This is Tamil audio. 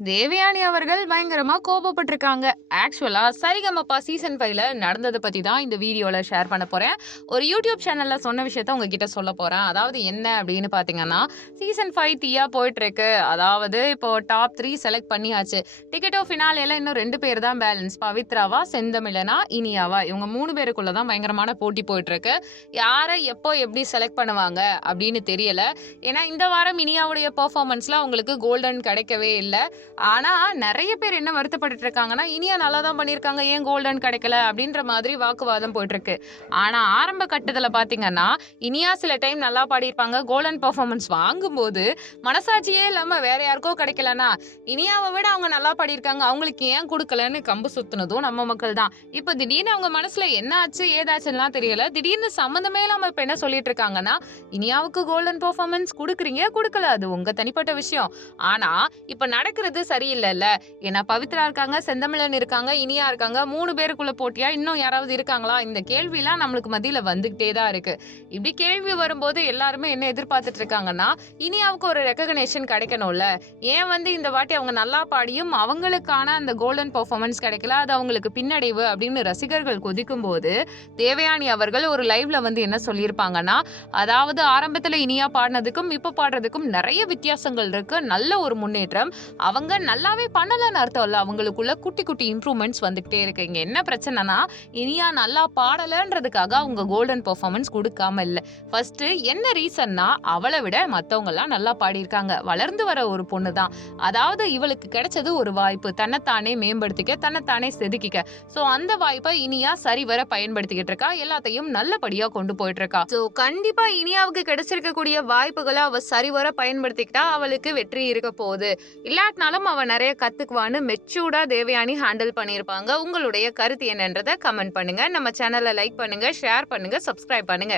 தேவயானி அவர்கள் பயங்கரமா கோபப்பட்டிருக்காங்க. ஆக்சுவலா சரிகமப்பா சீசன் ஃபைவ்ல நடந்ததை பத்தி தான் இந்த வீடியோல ஷேர் பண்ண போறேன். ஒரு யூடியூப் சேனல்ல சொன்ன விஷயத்த உங்ககிட்ட சொல்ல போறேன். அதாவது என்ன அப்படின்னு பாத்தீங்கன்னா சீசன் ஃபைவ் தீயா போயிட்டு இருக்கு அதாவது இப்போ டாப் த்ரீ செலக்ட் பண்ணியாச்சு. டிக்கெட்டோ ஃபினாலேல இன்னும் ரெண்டு பேர் தான் பேலன்ஸ் பவித்ராவா செந்தமிழனா இனியாவா? இவங்க மூணு பேருக்குள்ள தான் பயங்கரமான போட்டி போயிட்டு இருக்கு யாரை எப்போ எப்படி செலக்ட் பண்ணுவாங்க அப்படின்னு தெரியல. ஏன்னா இந்த வாரம் இனியாவுடைய பெர்ஃபார்மன்ஸ்ல அவங்களுக்கு கோல்டன் கிடைக்கவே இல்லை. ஆனா நிறைய பேர் என்ன வருத்தப்பட்டு இருக்காங்கன்னா இனியா நல்லா தான் பண்ணியிருக்காங்க ஏன் கோல்டன் கிடைக்கல அப்படின்ற மாதிரி வாக்குவாதம் போயிட்டு இருக்கு ஆனா ஆரம்ப கட்டத்துல பாத்தீங்கன்னா இனியா சில டைம் நல்லா பாடியிருப்பாங்க கோல்டன் பெர்ஃபார்மன்ஸ் வாங்கும்போது மனசாட்சியே இல்லாம வேற யாருக்கோ கிடைக்கலனா இனியாவை விட அவங்க நல்லா பாடியிருக்காங்க அவங்களுக்கு ஏன் கொடுக்கலன்னு கம்பு சுத்துனதும் நம்ம மக்கள் தான் இப்போ திடீர்னு அவங்க மனசுல என்ன ஆச்சு ஏதாச்சுலாம் தெரியல. திடீர்னு சம்மந்தமே இல்லாம இப்ப என்ன சொல்லிட்டு இருக்காங்கன்னா இனியாவுக்கு கோல்டன் பர்ஃபார்மன்ஸ் கொடுக்குறீங்க கொடுக்கல அது உங்க தனிப்பட்ட விஷயம். ஆனா இப்ப நடக்கிறது சரியில்லைல்ல. ஏன்னா பவித்ரா இருக்காங்க செந்தமிழன் இருக்காங்க இனியா இருக்காங்க மூணு பேருக்குள்ள போட்டியா இன்னும் யாராவது இருக்காங்களா? இந்த கேள்விலாம் நம்மளுக்கு மத்தியில வந்துகிட்டே தான் இருக்கு. இப்படி கேள்வி வரும்போது எல்லாருமே என்ன எதிர்பார்த்துட்டு இருக்காங்கன்னா இனியாவுக்கு ஒரு ரெக்கக்னேஷன் கிடைக்கணும்ல. ஏன் வந்து இந்த வாட்டி அவங்க நல்லா பாடியும் அவங்களுக்கான அந்த கோல்டன் பர்ஃபார்மன்ஸ் கிடைக்கல அது அவங்களுக்கு பின்னடைவு அப்படின்னு ரசிகர்கள் கொதிக்கும் போது தேவயானி அவர்கள் ஒரு லைவ்ல வந்து என்ன சொல்லியிருப்பாங்கன்னா அதாவது ஆரம்பத்துல இனியா பாடினதுக்கும் இப்ப பாடுறதுக்கும் நிறைய வித்தியாசங்கள் இருக்கு நல்ல ஒரு முன்னேற்றம். அவங்க நல்லாவே பண்ணலன்னு அர்த்தம் இல்லை அவங்களுக்குள்ள குட்டி குட்டி இம்ப்ரூவ்மெண்ட்ஸ் வந்துகிட்டே இருக்கு. இங்க என்ன பிரச்சனைனா இனியா நல்லா பாடலன்றதுக்காக அவங்க கோல்டன் பெர்ஃபார்மன்ஸ் கொடுக்காம இல்லை. ஃபர்ஸ்ட் என்ன ரீசன்னா அவளை விட மத்தவங்க எல்லாம் நல்லா பாடியிருக்காங்க. வளர்ந்து வர ஒரு பொண்ணு தான் அதாவது இவளுக்கு கிடைச்சது ஒரு வாய்ப்பு. தன்னைத்தானே மேம்படுத்திக்க தன்னைத்தானே செதுக்கிக்க. ஸோ அந்த வாய்ப்பை இனியா சரிவர பயன்படுத்திக்கிட்டு இருக்கா. எல்லாத்தையும் நல்லபடியா கொண்டு போயிட்டு இருக்கா. ஸோ கண்டிப்பா இனியாவுக்கு கிடைச்சிருக்கக்கூடிய வாய்ப்புகளை அவ சரிவர பயன்படுத்திக்கிட்டா அவளுக்கு வெற்றி இருக்க போகுது. இல்லாட்டினாலும் அவன் நிறைய கத்துக்குவான்னு மெச்சூர்டா தேவயானி ஹேண்டில் பண்ணியிருப்பாங்க. உங்களுடைய கருத்து என்னன்றதை கமெண்ட் பண்ணுங்க. நம்ம சேனலை லைக் பண்ணுங்க ஷேர் பண்ணுங்க சப்ஸ்கிரைப் பண்ணுங்க.